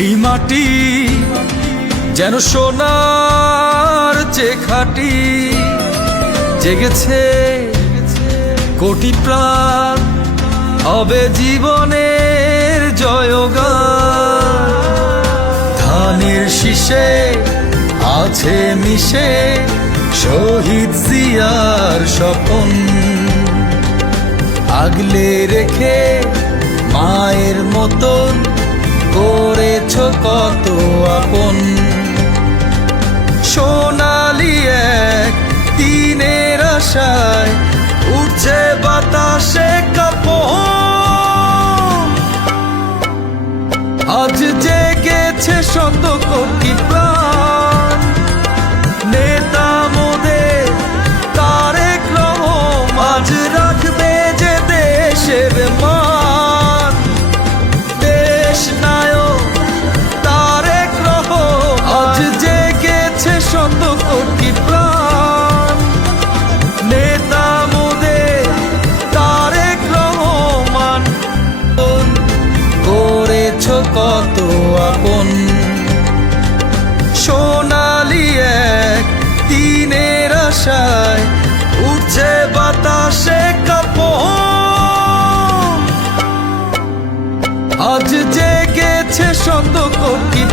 এই মাটি যেন সোনার যে খাঁটি, জেগেছে কোটি প্রাণ, হবে জীবনের জয়গান। ধানের শীষে আছে মিশে শহীদ জিয়ার স্বপন, আগলে রেখে মায়ের মতন করেছ কত আপন। সোনালি এক দিনের আশায় উঠছে বাতাসে কাঁপন, আজ জেগেছে শত কোটি প্রাণ। নেতা মোদের তারেক রহমান আজ রাখবে যে দেশের মান। দেশ নায়ক তারেক রহমান আজ জেগেছে শত কোটি প্রাণ। নেতা মোদের তারেক রহমান করেছ কত আপন। সোনালি এক দিনের আশায় উঠছে বাতাসে কাঁপন, আজ জেগেছে শত কোটি।